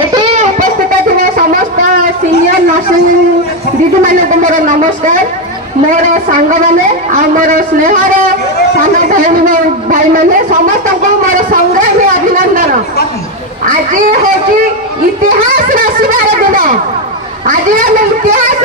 এটি উপস্থিত ଥିବା ସମସ୍ତ ସିନିୟର ନର୍ସିଂ ଦିଦି ମାନଙ୍କୁ ମୋର ନମସ୍କାର। ମୋର ସାଙ୍ଗମାନେ ଆଉ ମୋର ସ୍ନେହର ସାନ ଭାଇମାନେ ସମସ୍ତଙ୍କୁ ମୋର ସଂଗ୍ରାମୀ ଅଭିନନ୍ଦନ। ଆଜି ହେଉଛି ଇତିହାସ ରଚିବାର ଦିନ। ଆଜି ଆମେ ଇତିହାସ